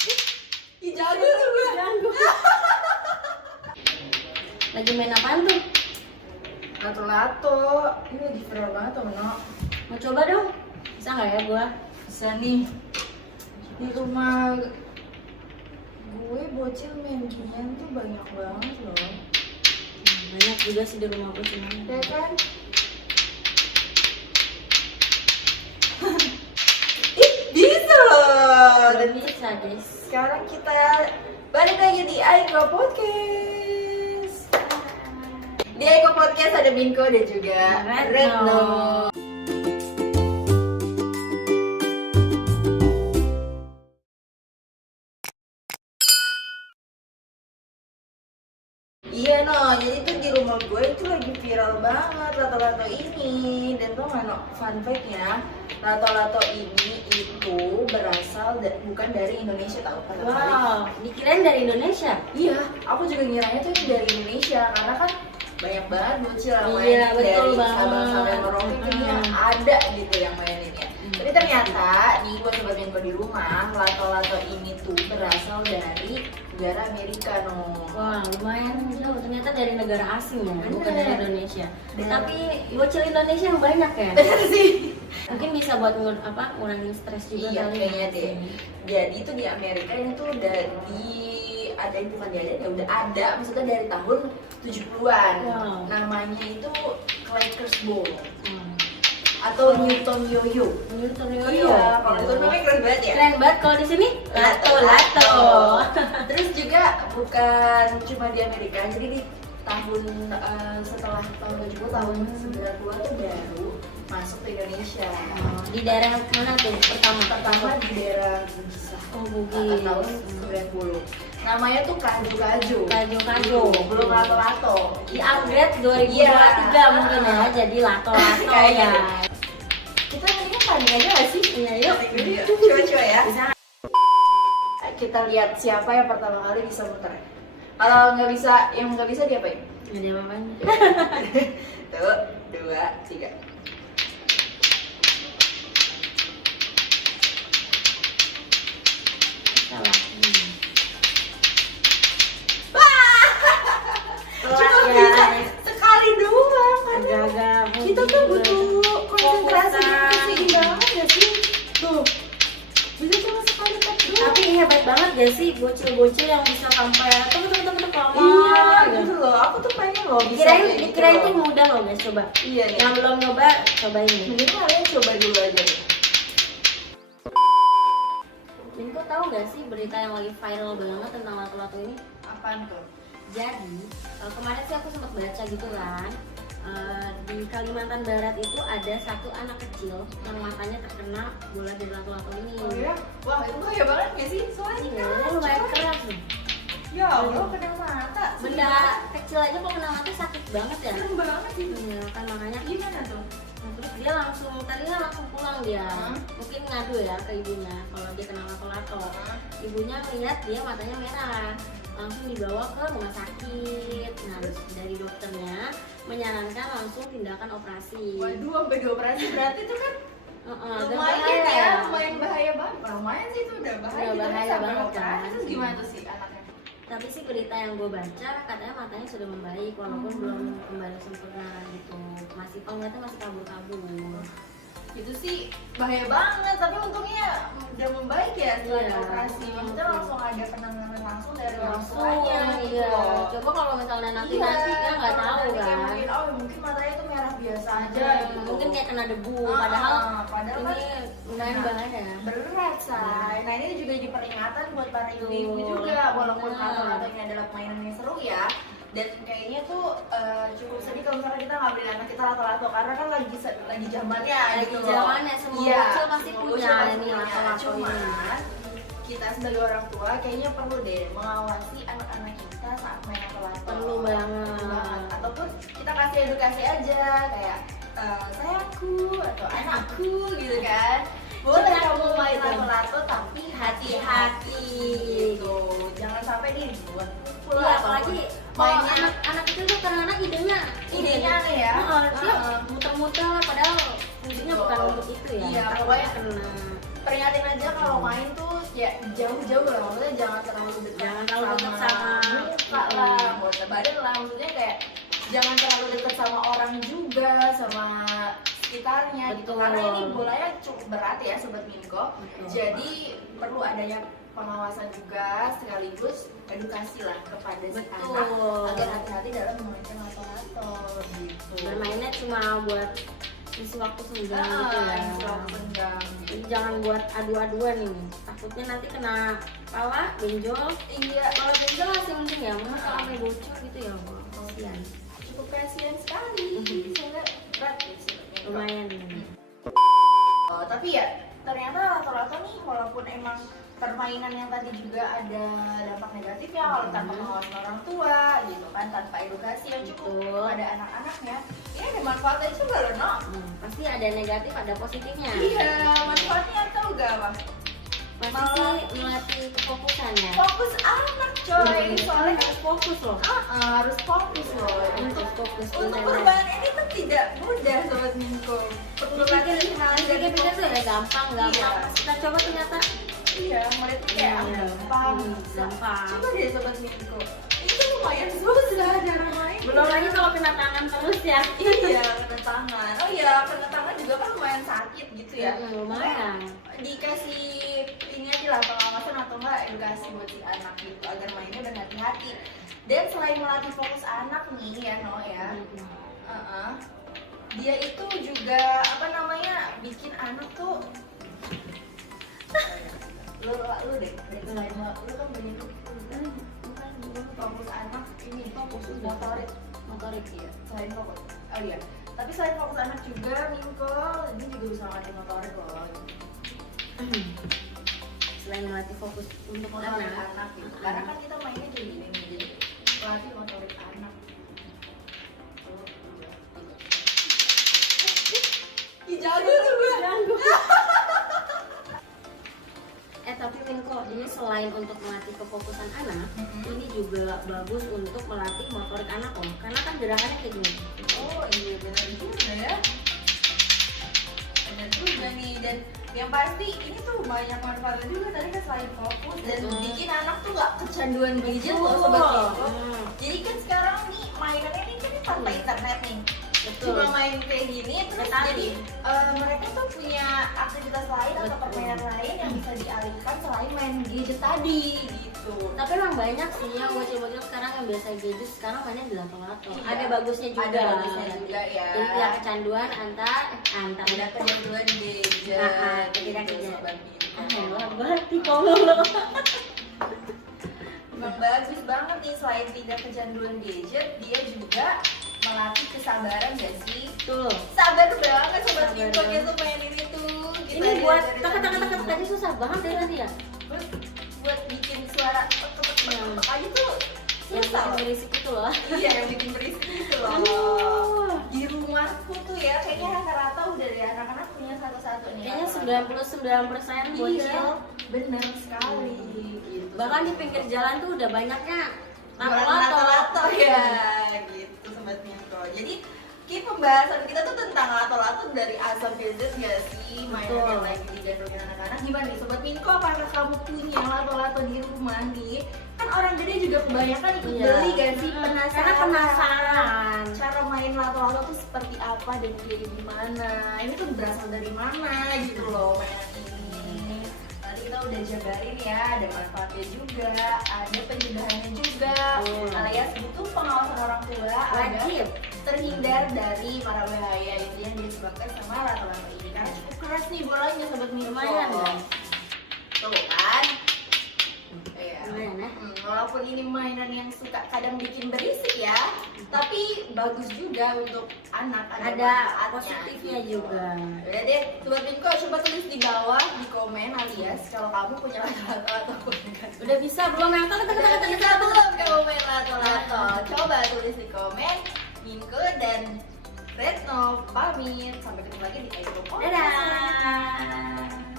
Ih, jago tuh gue. Lagi main apaan tuh? Lato-lato. Ini lagi viral banget tuh, Meno. Mau coba dong? Bisa nggak ya gua? Bisa nih. Di rumah gue bocil main ginian tuh banyak banget loh. Banyak juga sih di rumah gua semuanya. Ya kan? Ih, bisa loh. Dan Bisa guys. sekarang kita balik lagi di Aiko Podcast. Di Aiko Podcast ada Binko dan juga Retno. Iya no, jadi tuh di rumah gue itu lagi viral banget lato-lato ini. Dan tuh nggak no, fun fact-nya, lato-lato ini itu berasal bukan dari Indonesia tau kan? Wow, dikirain dari Indonesia. Iya, aku juga ngiranya tuh ini dari Indonesia karena kan banyak banget bocil yang main Iya, betul dari banget. Sabang sampai Merauke itu yang ada gitu yang maininnya. Tapi ternyata nih gue coba info di rumah, lato-lato ini tuh berasal dari negara Amerika no. Wah, lumayan jauh. Ternyata dari negara asing ya, bukan dari Indonesia. Dan- Tapi bocil Indonesia yang banyak ya. Bener sih. Mungkin bisa buat ngurangin stres juga Iya kali kayaknya ya. deh. Jadi itu di Amerika ini tuh udah ada bukan diada ya udah ada maksudnya dari tahun 70-an. Wow. Namanya itu Clackers Bowl Hmm. atau Newton Yo-Yo. Newton Iya, kalau itu namanya keren banget ya. Keren banget kalau di sini lato-lato. Terus juga bukan cuma di Amerika, jadi di tahun setelah tahun 70 tahun 90 tuh baru masuk ke Indonesia. Di daerah mana tuh Pertama di daerah Bugis Oh, Bugis. tahun 90. Namanya tuh kaju-kaju. Kaju-kaju. Belum lato-lato. Di upgrade 2023 Iya. mungkin ya, jadi lato-lato Kayaknya. ya. Kita mendingan tanding aja gak sih? Iya, yuk. Coba-coba ya. Bisa. Kita lihat siapa yang pertama kali bisa muter. Kalau nggak bisa, yang nggak bisa diapain? Nggak ada apa-apanya. Tuh, 2, 3. Salah. Cuma Telat bisa ya. sekali doang. Agak-agak Kita tuh butuh konsentrasi Fokusan. gitu banget gak sih? Tuh, bisa cuma sekali tap doang. Tapi hebat banget gak sih bocil-bocil yang bisa sampai temen-temen lama Iya, gitu. gitu loh. Aku tuh pengen loh bisa Dikirain kayak gitu dikirain loh. tuh mudah loh guys, coba. Iya nih. Yang belum nyoba cobain nih. Mending kalian coba dulu aja nih. Binko tahu gak sih berita yang lagi viral banget tentang lato-lato ini? Apaan tuh? Jadi kemarin sih aku sempat baca gitu kan, di Kalimantan Barat itu ada satu anak kecil yang matanya terkena bola dari lato-lato ini. Oh ya? Wah, itu bahaya banget gak sih? Soalnya Iya, keras, lumayan coy. keras nih. Ya Allah, kena mata. Benda kecil aja kok kena mata sakit banget ya. Serem banget sih. Iya kan makanya. Gimana tuh? Nah, terus dia tadinya langsung pulang dia. Mungkin ngadu ya ke ibunya kalau dia kena lato-lato. Ibunya lihat dia matanya merah, langsung dibawa ke rumah sakit. Nah, dari dokternya menyarankan langsung tindakan operasi. Waduh, sampai dioperasi berarti itu kan Dan lumayan bahaya. ya, lumayan bahaya banget. Lumayan sih itu udah bahaya. Udah gitu kan, bahaya sampai banget, operasi. kan. Terus gimana tuh sih anaknya? Tapi sih berita yang gue baca katanya matanya sudah membaik walaupun belum kembali sempurna gitu. Masih penglihatannya masih kabur-kabur. Itu sih bahaya banget, tapi untungnya udah membaik ya setelah Iya. operasi. Maksudnya langsung ada penanganan langsung dari orang Langsung, tuanya gitu iya. loh. Coba kalau misalnya nanti Iya, kan nggak kalau tahu nanti kayak kan. mungkin, mungkin matanya itu merah biasa aja gitu. Mungkin kayak kena debu, Padahal padahal kan ini lumayan bahaya. berat say. Nah ini juga jadi peringatan buat para ibu-ibu juga, walaupun Benar. lato-latonya adalah mainan yang seru ya. Dan kayaknya tuh cukup sedih kalau misalnya kita nggak beli anak kita lato-lato karena kan lagi zamannya Lagi gitu loh. zamannya, semua Iya, bocil pasti semua punya bocil pasti ini punya. lato-lato ini. Cuman kita sebagai orang tua kayaknya perlu deh mengawasi anak-anak kita saat main lato-lato. Perlu banget. Ataupun kita kasih edukasi aja kayak sayangku atau anakku gitu kan. Boleh Cintaku kamu main gitu. lato-lato tapi hati-hati gitu. Jangan sampai dibuat pukul Iya, atau apalagi mainnya anak itu tuh kadang-kadang idenya aneh ya. Dia muter-muter padahal fungsinya bukan untuk itu ya. Iya, Takutnya pokoknya kena. peringatin aja kalau main tuh kayak jauh-jauh lah, maksudnya jangan terlalu dekat, Jangan terlalu dekat sama muka lah, nggak usah badan lah, maksudnya kayak jangan terlalu dekat sama orang juga, sama sekitarnya gitu, Betul. karena ini bolanya cukup berat ya Sobat Minko. Betul. Jadi perlu adanya pengawasan juga sekaligus edukasi lah kepada si Betul. anak agar hati-hati dalam memainkan lato-lato gitu. Bermainnya cuma buat isi waktu senggang gitu ya. Selalu senggang. Jadi jangan buat adu-aduan ini. Takutnya nanti kena kepala, benjol. Iya, Kalau benjol masih mending ya, masa kalau sampai bocor gitu ya, wah, kasihan. cukup kasihan sekali. Soalnya berat ya Sobat Minko. Lumayan. Oh, tapi ya ternyata lato-lato nih walaupun emang permainan yang tadi juga ada dampak negatifnya kalau tanpa pengawasan orang tua gitu kan, tanpa edukasi yang cukup Betul. pada anak-anaknya, ini ada manfaatnya juga loh, no? Pasti ada negatif, ada positifnya. Iya, manfaatnya tahu gak apa? Pasti sih melatih kefokusan ya. Fokus anak coy, soalnya harus fokus loh. harus fokus loh. Untuk fokus Untuk beneran. perubahan ini tuh tidak mudah Sobat Minko. Perlu latihan dan Pikir-pikir tuh ya gampang. Iya. Kita coba ternyata iya, mereka kayak Iya. gampang. Gampang. Coba deh Sobat Minko. Ini tuh lumayan susah cara main. belum lagi kalau kena tangan terus ya. Iya, kena tangan. Oh iya, kena tangan juga kan lumayan sakit gitu ya. Lumayan. Dikasih ini aja lah pengawasan atau enggak edukasi buat si anak gitu agar mainnya berhati-hati. Dan selain melatih fokus anak nih ya No ya, dia itu juga apa namanya bikin anak tuh lu deh selain lu kan banyak bukan fokus anak ini fokus motorik ya selain fokus oh iya tapi selain fokus anak juga Minko ini juga bisa melatih motorik loh. Selain melatih fokus untuk Motorik anak, anak gitu. Karena kan kita mainnya jadi gini jadi melatih motorik anak. Jago tuh gue. tapi Minko, ini selain untuk melatih kefokusan anak, ini juga bagus untuk melatih motorik anak loh. Karena kan gerakannya kayak gini. Oh iya benar juga ya. Benar juga nih dan yang pasti ini tuh banyak manfaatnya juga tadi kan selain fokus dan bikin anak tuh gak kecanduan gadget loh Sobat Minko. Jadi kan sekarang nih mainannya nih kan tanpa internet nih. Cuma main kayak gini terus jadi mereka tuh punya aktivitas lain atau permainan lain yang bisa dialihkan selain main gadget tadi gitu. Tapi emang banyak sih yang bocil-bocil sekarang yang biasa gadget sekarang mainnya di lato-lato. Iya. Ada bagusnya juga. Ada bagusnya juga ya. Jadi tidak kecanduan antar Ada kecanduan gadget. tidak gitu, gadget. Sobat Minko. Helah berarti kalau Emang bagus banget nih selain tidak kecanduan gadget, dia juga melatih kesabaran gak sih? tuh. Sabar banget Sobat Sabar Minko banget. tuh main ini tuh. Kita Ini buat dari tak tadi susah banget ya tadi ya. buat bikin suara tek aja tuh Yang susah loh. berisik itu loh. Iya yang bikin berisik gitu loh. Aduh. Di rumahku tuh ya kayaknya rata-rata udah dari anak-anak punya satu-satu nih. Kayaknya 99% bocil. Iya, bener sekali gitu. Bahkan di pinggir jalan tuh udah banyaknya lato-lato lato-lato. ya gitu Sobat Minko. Jadi pembahasan kita tuh tentang lato-lato dari A sampai Z ya sih, mainan yang lagi digandrungin anak-anak. Gimana nih Sobat Minko, apakah kamu punya lato-lato di rumah nih? Kan orang gede juga kebanyakan ikut beli kan sih, Karena penasaran. cara main lato-lato tuh seperti apa dan kayak gimana, ini tuh berasal dari mana gitu loh mainan ini. Tadi kita udah jabarin ya, ada manfaatnya juga, ada pencegahannya juga, alias butuh pengawasan orang tua agar Wajib. terhindar dari para bahaya yang disebabkan sama lato-lato ini. Karena cukup keras nih bolanya Sobat Minko. Lumayan kan? Tuh kan. Iya. Lumayan ya. Walaupun ini mainan yang suka kadang bikin berisik ya, tapi bagus juga untuk anak. Ada manfaatnya positifnya gitu. juga. Udah deh, Sobat Minko coba tulis di bawah di komen alias kalau kamu punya lato-lato atau enggak. Udah bisa belum yang Udah bisa belum kamu main lato-lato? Coba tulis di komen. Minko dan Retno pamit. Sampai ketemu lagi di episode podcast. Dadah.